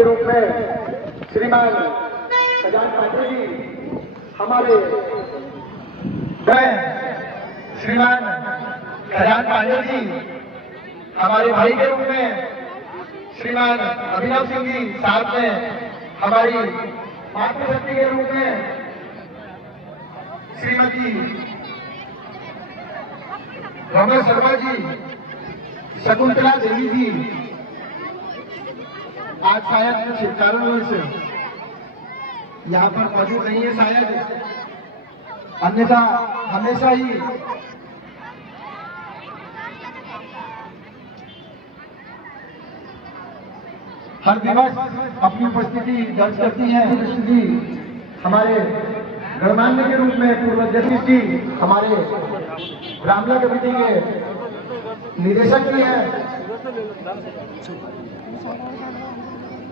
के रूप में श्रीमान खजान पांडे जी हमारे श्रीमान खजान पांडे जी हमारे भाई के रूप में, श्रीमान अभिनव सिंह जी साथ में हमारी मातृशक्ति के रूप में श्रीमती रमेश शर्मा जी, शकुंतला देवी जी आज शायद कुछ कारणवश यहाँ पर मौजूद नहीं है शायद, अन्यथा हमेशा ही हर दिवस अपनी उपस्थिति दर्ज करती हैं। कृष्ण जी हमारे गणमान्य के रूप में पूर्व जगदीश जी हमारे रामला कमेटी के निदेशक भी हैं।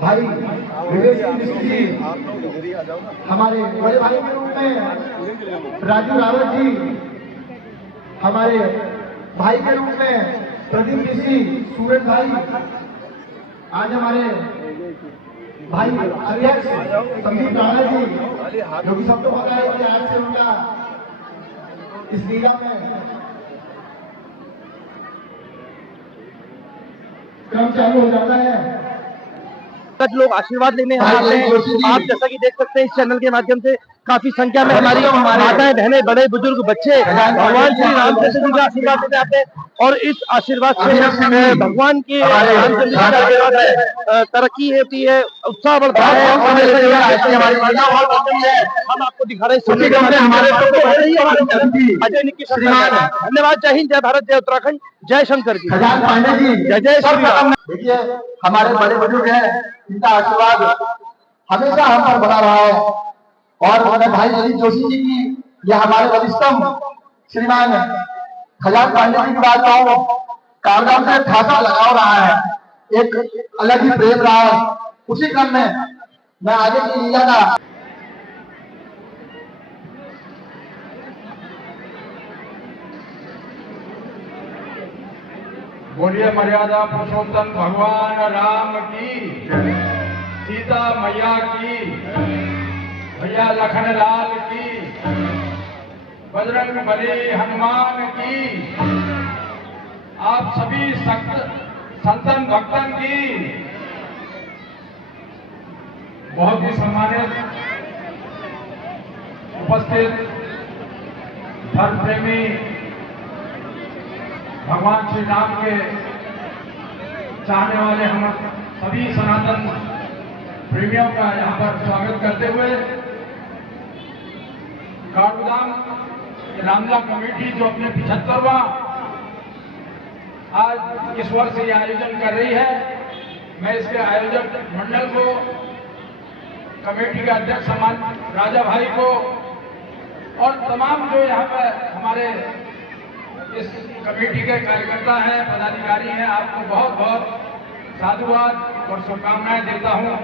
भाई विवेक सिंह जी हमारे बड़े भाई के रूप में, राजू रावत जी हमारे भाई के रूप में, प्रदीप ऋषि, सूरज भाई, आज हमारे भाई अध्यक्ष संदीप राणा जी, जो कि सबको पता है कि आज से उनका इस लीला में क्रम चालू हो जाता है। लोग आशीर्वाद लेने आते हैं। आप जैसा कि देख सकते हैं इस चैनल के माध्यम से काफी संख्या में हमारी माताएं, बहनें, बड़े बुजुर्ग, बच्चे भगवान श्री रामचंद्र जी का आशीर्वाद लेने आते हैं और इस आशीर्वाद से भगवान की रामचंद्र जी का आशीर्वाद तरक्की होती है, उत्साह बढ़ता है। हम आपको दिखा रहे हैं अजय निक्की सरकार। धन्यवाद। जय हिंद, जय भारत, जय उत्तराखंड, जय शंकर जी। खजान पांडे जी जय जय श्री राम। देखिए हमारे बड़े बुजुर्ग हैं, इनका आशीर्वाद हमेशा हम पर बना रहा है। और हमारे भाई ललित जोशी जी की यह हमारे वरिष्ठम श्रीमान खजान पांडे जी की बात कहूँ, कारदाम से खासा लगाव रहा है, एक अलग ही प्रेम रहा है। उसी क्रम में मैं आगे की लीला का बोलिए मर्यादा पुरुषोत्तम भगवान राम की, सीता मैया की, भैया लखन लाल की, बजरंग बली हनुमान की, आप सभी संतन भक्तन की बहुत ही सम्मानित उपस्थित धर्म प्रेमी भगवान श्री राम के चाहने वाले हम सभी सनातन प्रेमियों का यहाँ पर स्वागत करते हुए काठगोदाम रामला कमेटी जो अपने 75वां आज इस वर्ष ये आयोजन कर रही है, मैं इसके आयोजक मंडल को, कमेटी के अध्यक्ष समान राजा भाई को और तमाम जो यहाँ पर हमारे इस कमेटी के कार्यकर्ता हैं, पदाधिकारी हैं, आपको बहुत बहुत साधुवाद और शुभकामनाएं देता हूं।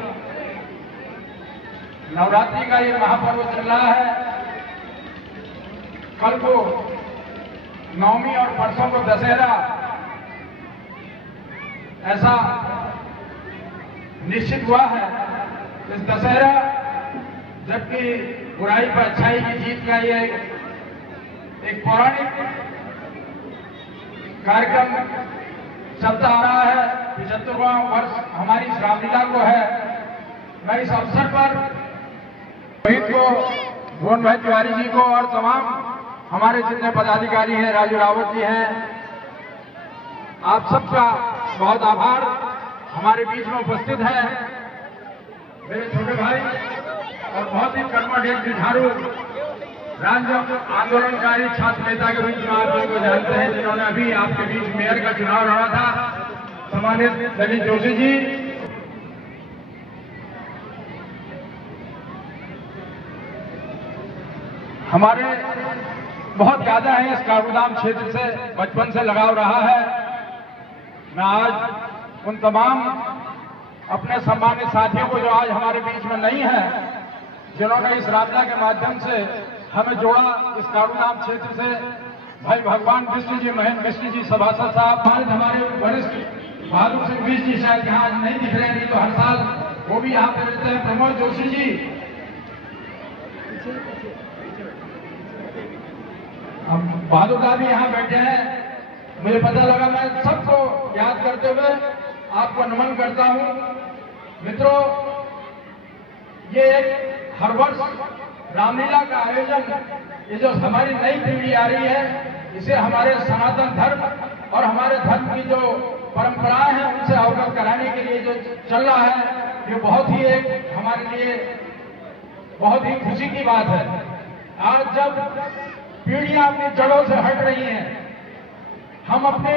नवरात्रि का ये महापर्व चल रहा है। कल को नवमी और परसों को दशहरा, ऐसा निश्चित हुआ है। इस दशहरा जबकि बुराई पर अच्छाई की जीत का ये एक पौराणिक कार्यक्रम चलता आ रहा है, 75वां वर्ष हमारी इस रामलीला को है। मैं इस अवसर पर रोहित को, भुवन भाई तिवारी जी को और तमाम हमारे जितने पदाधिकारी हैं, राजू रावत जी हैं, आप सबका बहुत आभार। हमारे बीच में उपस्थित है मेरे छोटे भाई और बहुत ही कर्मठ जुझारू राज्य आंदोलनकारी छात्र नेता के रूप में आप लोगों को जानते हैं, जिन्होंने अभी आपके बीच मेयर का चुनाव लड़ा था, सम्मानित ललित जोशी जी। हमारे बहुत ज्यादा है इस काठगोदाम क्षेत्र से, बचपन से लगाव रहा है। मैं आज उन तमाम अपने सम्मानित साथियों को जो आज हमारे बीच में नहीं है, जिन्होंने इस रामलीला के माध्यम से हमें जोड़ा, इस काठगोदाम क्षेत्र से, भाई भगवान विष्णु जी, महेंद्र विष्णु जी सभासद साहब, हमारे वरिष्ठ बहादुर सिंह विष्णु जी शायद यहाँ नहीं दिख रहे, नहीं तो हर साल वो यहाँ पे रहते हैं, प्रमोद जोशी जी, हम बहादुरदार भी यहाँ बैठे हैं। मुझे पता लगा, मैं सबको याद करते हुए आपको नमन करता हूँ। मित्रों, ये एक हर वर्ष रामलीला का आयोजन, ये जो हमारी नई पीढ़ी आ रही है, इसे हमारे सनातन धर्म और हमारे धर्म की जो परंपराएं हैं उनसे अवगत कराने के लिए जो चल रहा है, ये बहुत ही एक हमारे लिए बहुत ही खुशी की बात है। आज जब पीढ़ियां अपनी जड़ों से हट रही हैं, हम अपने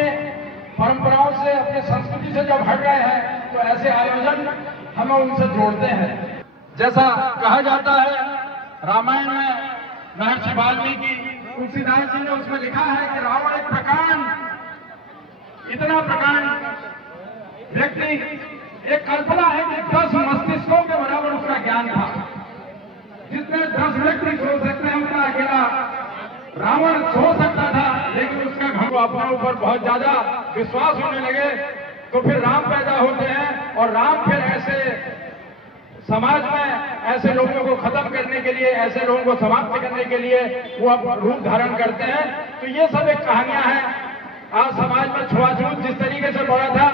परंपराओं से, अपनी संस्कृति से जब हट रहे हैं, तो ऐसे आयोजन हमें उनसे जोड़ते हैं। जैसा कहा जाता है रामायण में, महर्षि वाल्मीकि तुलसीदास जी ने उसमें लिखा है कि रावण एक प्रकांड, इतना प्रकांड व्यक्ति, एक कल्पना है कि 10 मस्तिष्कों के बराबर उसका ज्ञान था। जितने 10 व्यक्ति सोच सकते हैं उतना अकेला रावण सो सकता था, लेकिन उसका घर को अपने ऊपर बहुत ज्यादा विश्वास होने लगे, तो फिर राम पैदा होते हैं और राम फिर ऐसे समाज में ऐसे लोगों को खत्म करने के लिए, ऐसे लोगों को समाप्त करने के लिए वो अब रूप धारण करते हैं। तो ये सब एक कहानियां हैं। आज समाज में छुआछूत जिस तरीके से बढ़ा था,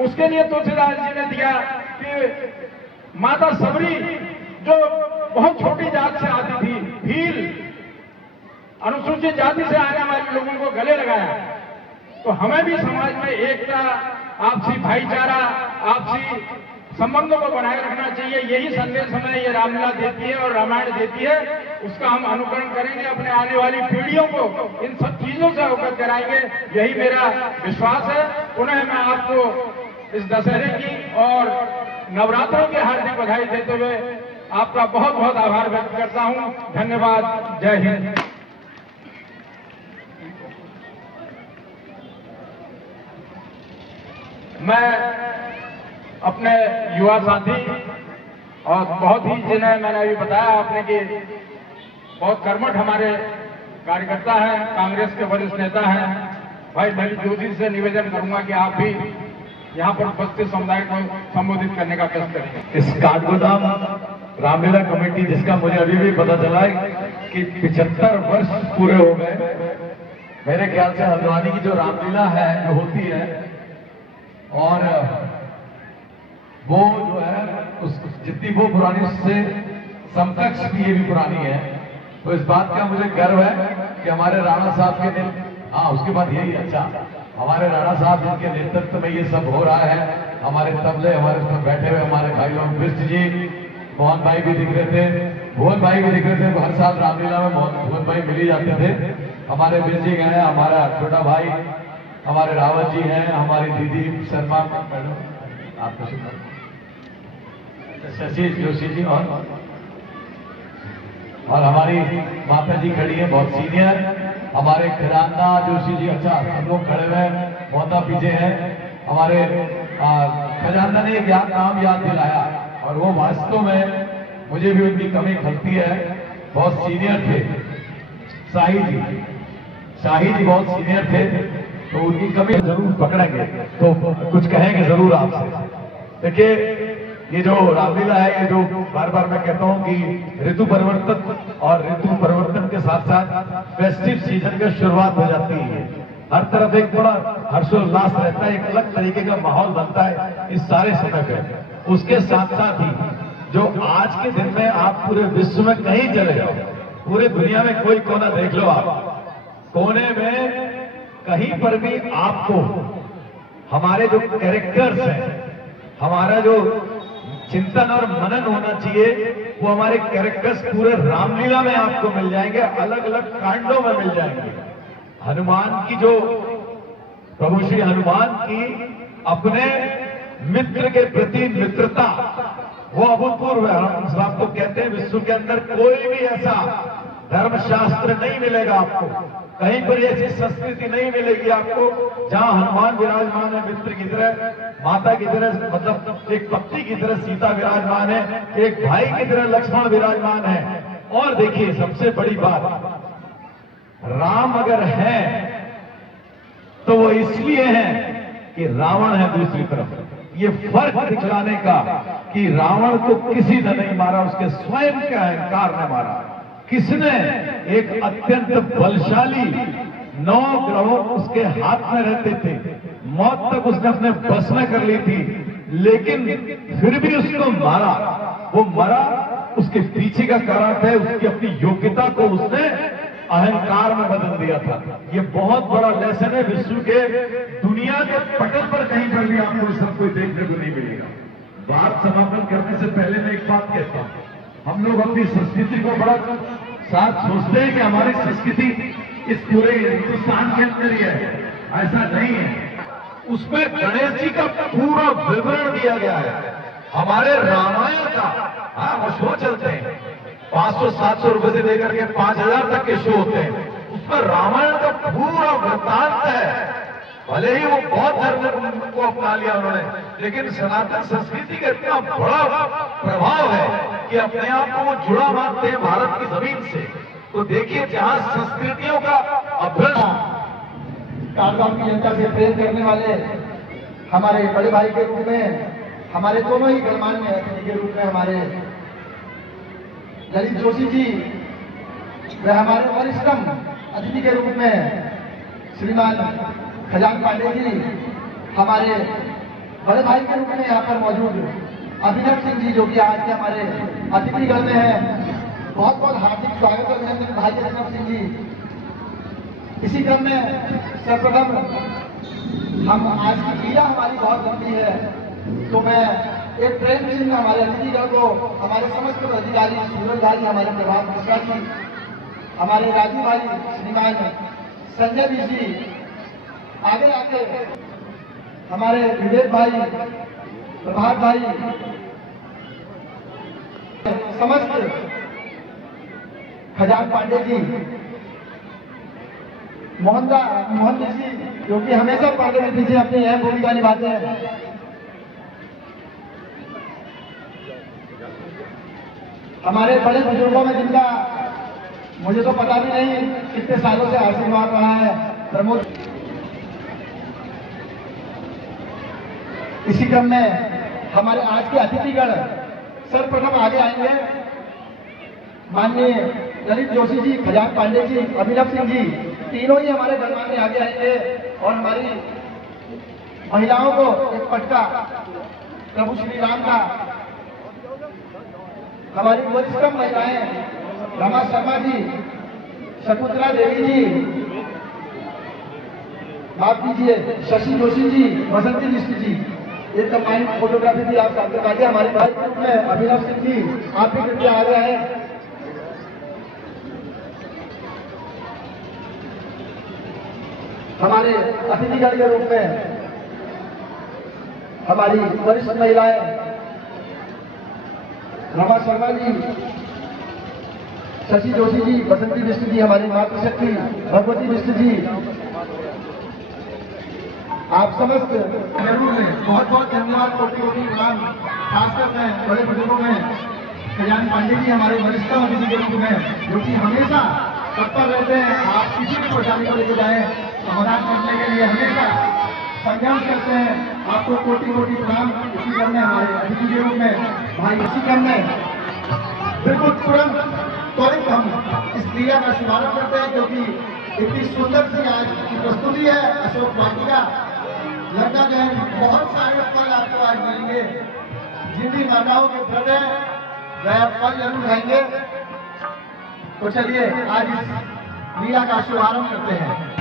उसके लिए तुलसीदास जी ने दिया कि माता सबरी जो बहुत छोटी जात से आती थी, भील अनुसूचित जाति से आने वाले लोगों को गले लगाया। तो हमें भी समाज में एकता, आपसी भाईचारा, आपसी संबंधों को बनाए रखना चाहिए। यही संदेश हमें ये रामलीला देती है और रामायण देती है। उसका हम अनुकरण करेंगे, अपने आने वाली पीढ़ियों को इन सब चीजों से अवगत कराएंगे, यही मेरा विश्वास है। पुनः मैं आपको इस दशहरे की और नवरात्रों की हार्दिक बधाई देते हुए आपका बहुत बहुत आभार व्यक्त करता हूं। धन्यवाद। जय हिंद। मैं अपने युवा साथी और बहुत ही, जिन्हें मैंने अभी बताया आपने कि बहुत कर्मठ हमारे कार्यकर्ता हैं, कांग्रेस के वरिष्ठ नेता हैं, भाई ललित जोशी से निवेदन करूंगा कि आप भी यहाँ पर उपस्थित समुदाय को संबोधित करने का प्रयास करें। इस काठगोदाम रामलीला कमेटी, जिसका मुझे अभी भी पता चला है कि 75 वर्ष पूरे हो गए। मेरे ख्याल से हल्द्वानी की जो रामलीला है, जो होती है, और वो जो है उस जितनी वो पुरानी, उससे समकक्ष भी ये भी पुरानी है। तो इस बात का मुझे गर्व है कि हमारे राणा साहब के दिन, हाँ उसके बाद यही, अच्छा, हमारे राणा साहब जिनके नेतृत्व में ये सब हो रहा है, हमारे तबले, हमारे उसमें बैठे हुए हमारे भाई लोग, बिष्ट जी, मोहन भाई भी दिख रहे थे, भुवन भाई भी दिख रहे थे। हर साल रामलीला में भुवन भाई मिल ही जाते थे। हमारे बिष्ट जी हैं, हमारा छोटा भाई हमारे रावत जी हैं, हमारी दीदी शर्मा आपको शशि जोशी जी, और हमारी माता जी खड़ी है बहुत सीनियर, हमारे खजानदा जोशी जी, अच्छा सब लोग खड़े हुए हैं, मोहता पीछे हैं। हमारे खजानदा ने एक नाम याद दिलाया, और वो वास्तव में मुझे भी उनकी कमी खलती है, बहुत सीनियर थे। शाही जी बहुत सीनियर थे, तो उनकी कमी जरूर पकड़ेंगे, तो कुछ कहेंगे जरूर आपसे। देखिए, ये जो रामलीला है, ये जो बार बार मैं कहता हूँ कि ऋतु परिवर्तन, और ऋतु परिवर्तन के साथ साथ फेस्टिव सीजन की शुरुआत हो जाती है। हर तरफ एक बड़ा हर्षोल्लास रहता है, एक अलग तरीके का माहौल बनता है इस सारे समय पे। उसके साथ साथ ही जो आज के दिन में आप पूरे विश्व में कहीं चले जाओ, पूरे दुनिया में कोई कोना देख लो, आप कोने में कहीं पर भी आपको हमारे जो कैरेक्टर्स हैं, हमारा जो चिंतन और मनन होना चाहिए, वो हमारे कैरेक्टर्स पूरे रामलीला में आपको मिल जाएंगे, अलग अलग कांडों में मिल जाएंगे। हनुमान की जो, प्रभु श्री हनुमान की अपने मित्र के प्रति मित्रता, वो अभूतपूर्व है। हम इस बात को कहते हैं, विश्व के अंदर कोई भी ऐसा धर्मशास्त्र नहीं मिलेगा आपको, कहीं पर ऐसी संस्कृति नहीं मिलेगी आपको जहां हनुमान विराजमान है मित्र की तरह, माता की तरह, मतलब एक पत्नी की तरह सीता विराजमान है, एक भाई की तरह लक्ष्मण विराजमान है। और देखिए, सबसे बड़ी बात, राम अगर है तो वो इसलिए है कि रावण है दूसरी तरफ। ये फर्क दिखलाने का कि रावण को किसी ने नहीं मारा, उसके स्वयं के अहंकार ने मारा। किसने? एक अत्यंत बलशाली 9 ग्रहों उसके हाथ में रहते थे, मौत तक उसने अपने बस में कर ली थी, लेकिन फिर भी उसको मारा। वो मरा, उसके पीछे का कारण है उसकी अपनी योग्यता को उसने अहंकार में बदल दिया था। ये बहुत बड़ा लेसन है विश्व के, दुनिया के पटल पर कहीं पर भी आपको सब कोई देखने को नहीं मिलेगा। बात समापन करने से पहले मैं एक बात कहता हूं, हम लोग अपनी संस्कृति को बड़ा साथ सोचते हैं कि हमारी संस्कृति इस पूरे हिंदुस्तान के अंदर ही है, ऐसा नहीं है। उसमें गणेश जी का पूरा विवरण दिया गया है, हमारे रामायण का। हाँ, वो शो चलते हैं 500-700 रुपए से लेकर के 5000 तक के शो होते हैं, उस पर रामायण का पूरा वृत्तांत है। भले ही वो बहुत धर्म को अपना लिया उन्होंने, लेकिन सनातन संस्कृति का इतना बड़ा प्रभाव है कि अपने आप को वो जुड़ा मानते हैं भारत की जमीन से। तो देखिए, जहां संस्कृतियों का अभ्यास, कारगांव की जनता से प्रेम करने वाले हमारे बड़े भाई के रूप में, हमारे दोनों ही गणमान्य अतिथि के रूप में हमारे ललित जोशी जी, वे हमारे वरिष्ठतम अतिथि के रूप में श्रीमान खजान पांडे जी, हमारे बड़े भाई के रूप में यहाँ पर मौजूद अभिनव सिंह जी, जो कि आज के हमारे अतिथिगण में हैं। बहुत बहुत हार्दिक स्वागत और अभिनंदन भाई अभिनव सिंह जी। इसी क्रम में सर्वप्रथम हम आज की लीला हमारी बहुत लंबी है, तो मैं एक प्रेम चिन्ह हमारे अतिथिगण को, हमारे समस्त अधिकारी सूरज भाई, हमारे प्रभात मिश्रा जी, हमारे राजू भाई, श्रीमान संजय जी, आगे आके हमारे विवेक भाई, प्रभात भाई, समस्त खजान पांडे जी, मोहन जी, जो कि हमेशा पर्दे में पीछे अपनी अहम भूमिका निभाते हैं। हमारे बड़े बुजुर्गों में जिनका मुझे तो पता भी नहीं कितने सालों से आशीर्वाद रहा है, प्रमोद। इसी क्रम में हमारे आज के अतिथिगण सर्वप्रथम आगे आएंगे माननीय ललित जोशी जी, खजान पांडे जी, अभिनव सिंह जी, तीनों ही हमारे गणमान्य आगे आएंगे और हमारी महिलाओं को एक पटका प्रभु श्री राम का, हमारी वरिष्ठतम महिलाएं रमा शर्मा जी, शकुंतला देवी जी, माफ कीजिए शशि जोशी जी, बसंती मिश्र जी, ये कंबाइंड फोटोग्राफी भी आप साथ में आगे हमारे भाई ग्रुप में अभिनव सिंह जी, आप भी कृपया आ रहे हैं। हमारे अतिथिगण के रूप में हमारी वरिष्ठ महिलाएं रमा शर्मा जी, शशि जोशी जी, बसंती मिश्र जी, हमारी मातृशक्ति भगवती मिश्र जी, आप समस्त जरूर में बहुत बहुत धन्यवाद, कोटि कोटि प्रणाम। खासकर मैं बड़े बुजुर्गों में खजान पांडे जी, हमारे वरिष्ठतम अतिथि के रूप में, जो कि हमेशा तत्पर रहते हैं, आप किसी भी परेशानी को लेकर जाए समाधान करने के लिए हमेशा संघर्ष करते हैं, आपको कोटि कोटि प्रणाम। इसी क्रम में हमारे अतिथि के रूप में भाई, इसी क्रम में बिल्कुल तुरंत त्वरित हम इस क्रिया का शुभारंभ करते हैं, क्योंकि इतनी सुंदर सी आज की प्रस्तुति है अशोक वाटिका। लगता है बहुत सारे फल आपको आज मिलेंगे, जिन भी माताओं के व्रत है वह फल जरूर खाएंगे। तो चलिए आज इस लीला का शुभारंभ करते हैं।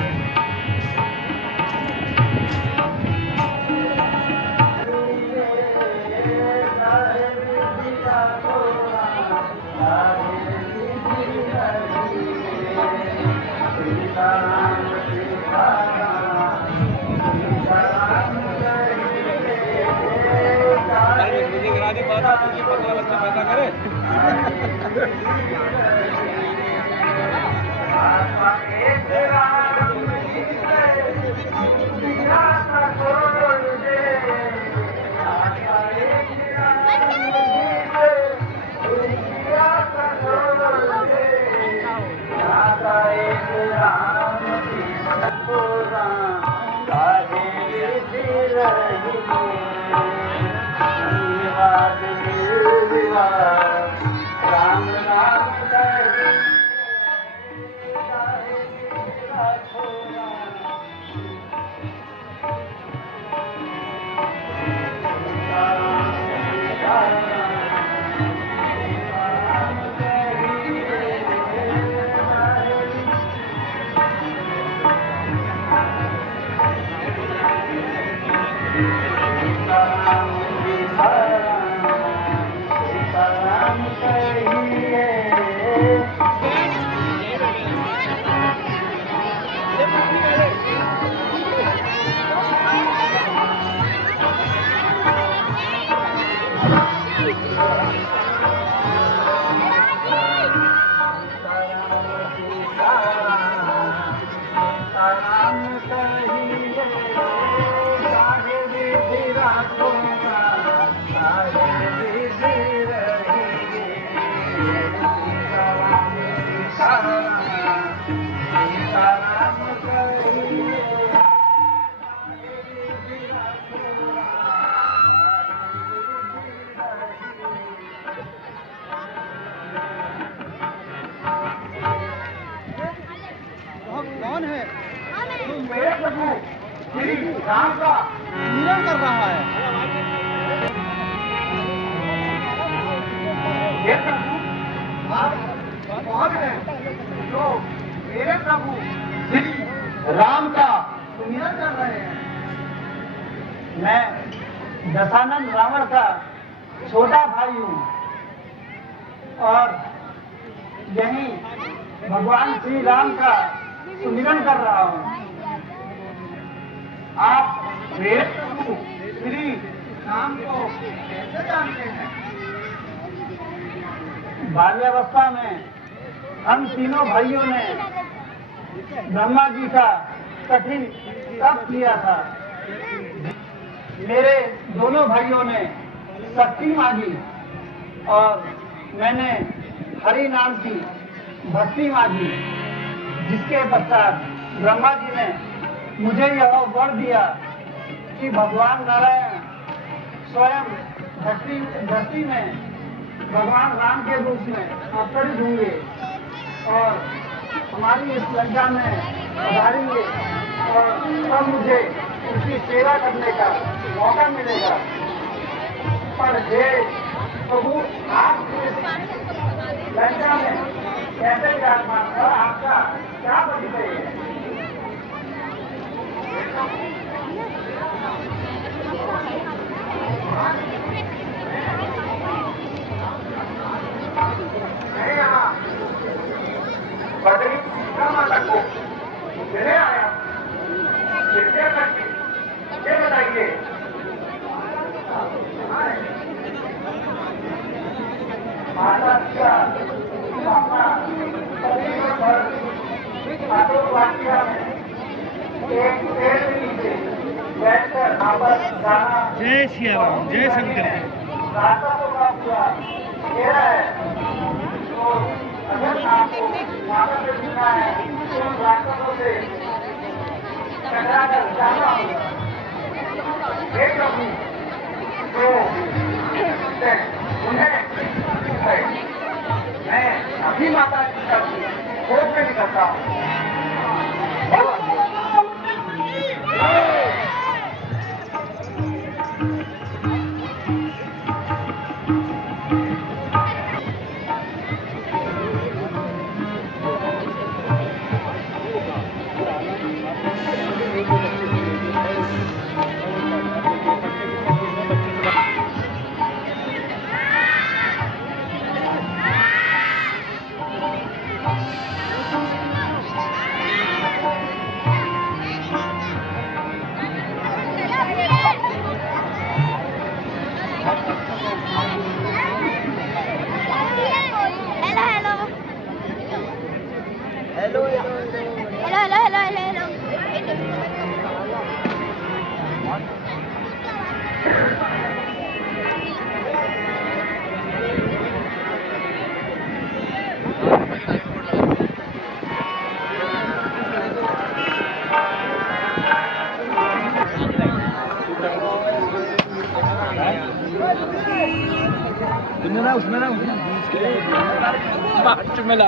पैदा करे राम कौन है? मेरे प्रभु श्री राम का मीरा कर रहा है। ये प्रभु आप कौन हैं जो मेरे प्रभु श्री राम का सुमिरन कर रहे हैं? मैं दशानन रावण का छोटा भाई हूँ और यही भगवान श्री राम का सुमिरन कर रहा हूँ। आप मेरे प्रभु श्री राम को कैसे जानते हैं? बाल्यावस्था में हम तीनों भाइयों ने ब्रह्मा जी का कठिन तप किया था। मेरे दोनों भाइयों ने शक्ति मांगी और मैंने हरि नाम की भक्ति मांगी, जिसके पश्चात ब्रह्मा जी ने मुझे यह वर दिया कि भगवान नारायण स्वयं धरती में भगवान राम के रूप में अवतरित होंगे और हमारी इस लंका में पधारेंगे और तब मुझे उसकी सेवा करने का मौका मिलेगा। पर हे प्रभु, आप लंका में कैसे विराजमान और आपका क्या परिचय है? मैं यहाँ बदरी सीता माता को मिलने आया। कृपया करके ये बताइए, माता पिता अपना वाटिया में एक पेड़ के नीचे बैठकर आपस गाना जय श्री राम, जय शंकर। रास्तों का पूरा घेरा है। तो अगर आपको वहाँ पे मिलना है तो रास्तों से टकरा कर जाना होगा। हे प्रभु, तो उन्हें मैं अभी माता जी का खोज में निकलता हूँ। उसमें ना बाहर में ला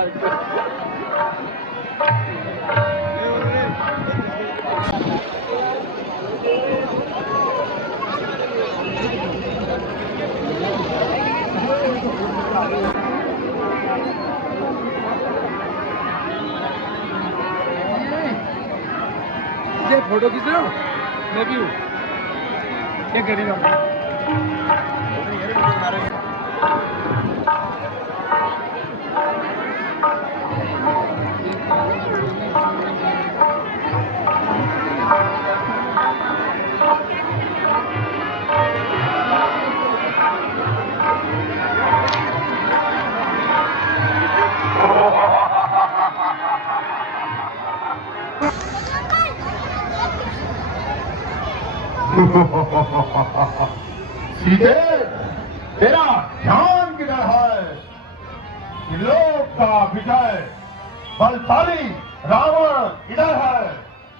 फोटो खींच रहा हूँ मैं भी हूँ। क्या करेगा? सीधे तेरा ध्यान किधर है? लोक का विजय बलशाली रावण इधर है,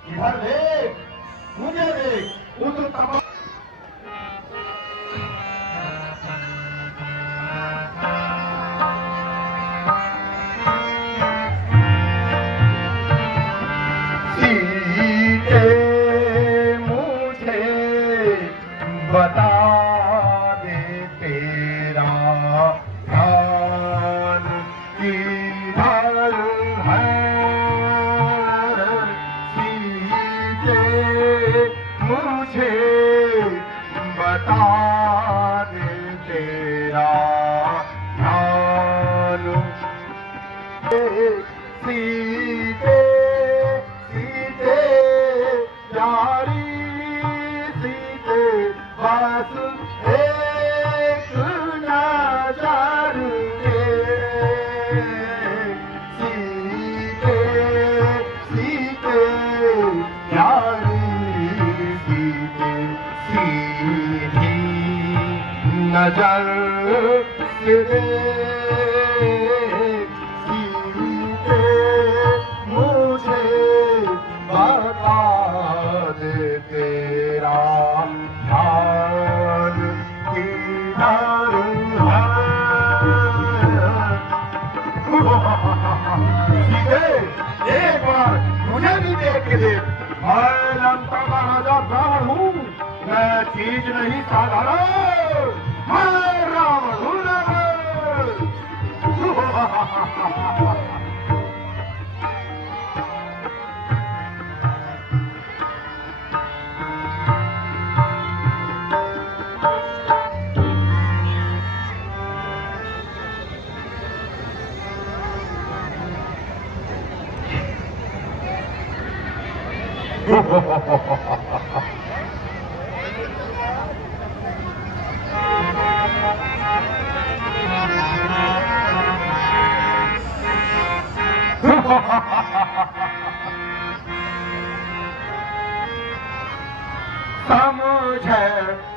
इधर देख, मुझे देख, उस तमाम बता दे तेरा ध्यान किधर है? सीधे मुझे बता दे तेरा ध्यान। सीधे सीधे यारी सीधे बस एक नजर के। सीधे सीधे यारी सीधे सीधी नजर से सीधे मुझे बता दे तेरा ध्यान किधर है? सीधे एक बार मुझे भी देख के देख, मैं लंका का राजा रावण हूँ, मैं चीज नहीं साधारण, मैं रावण हूँ रावण।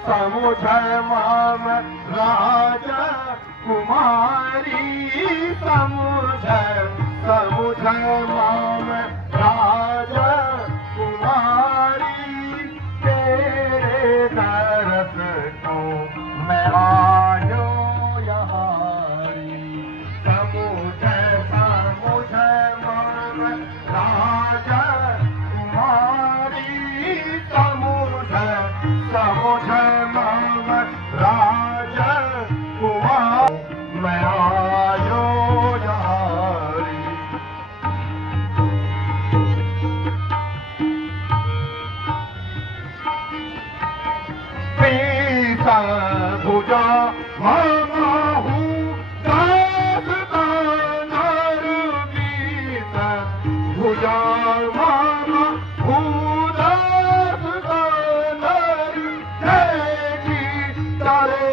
समझे माम राजा कुमारी, समझे माम राजा कुमारी, तेरे दरस को मैं आयो यहारी। समझे माम राजा कुमारी, समझे माम राजा कुमार, मैं आयो यहारी। पीता भुजा मामा हूँ दास दानर, पीता भुजा मामा हूँ दास दानर, देखी तारे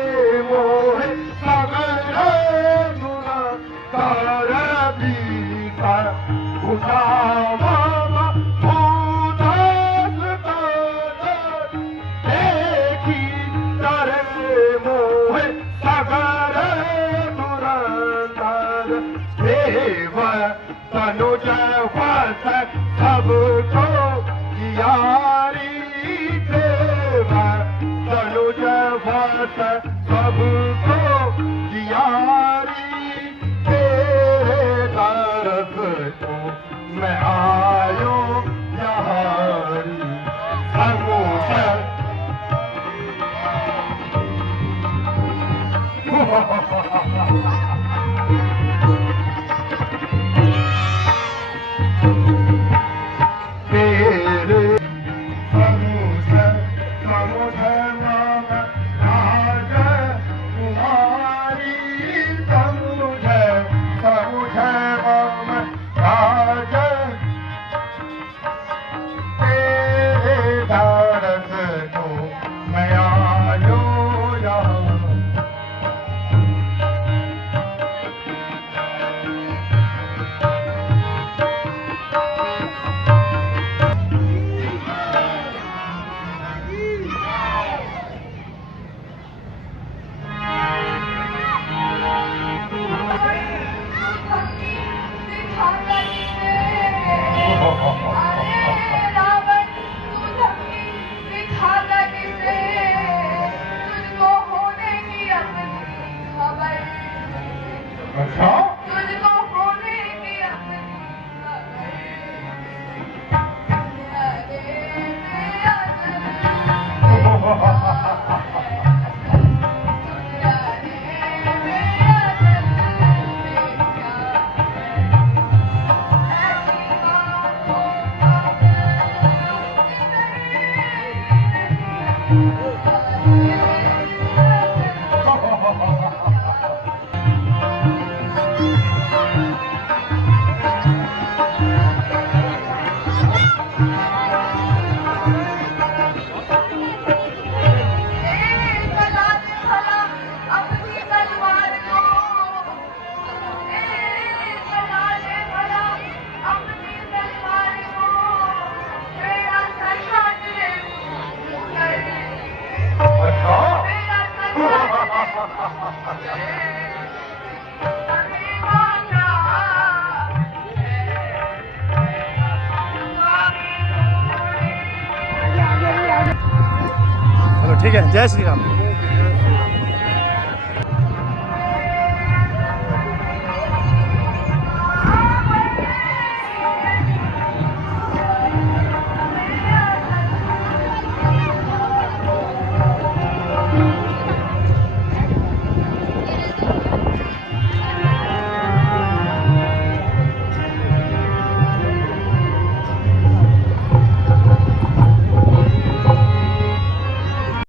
मोहे सगरे गुना कर पीता भुजा मामा हूँ दास दानर, देखी तारे मोहे सगरे दुरंदर। देव तनुज वस सबको यारी, देव तनुज वस सबको यारी, तेरे दरस को मैं आयो यहारी। तेरे समझे नाम राजा कुमारी, समझे नाम राजा, तेरे दरस को मैं आयो यहाँ। अच्छा तुझको होने की अपनी चलो ठीक है, जय श्री राम।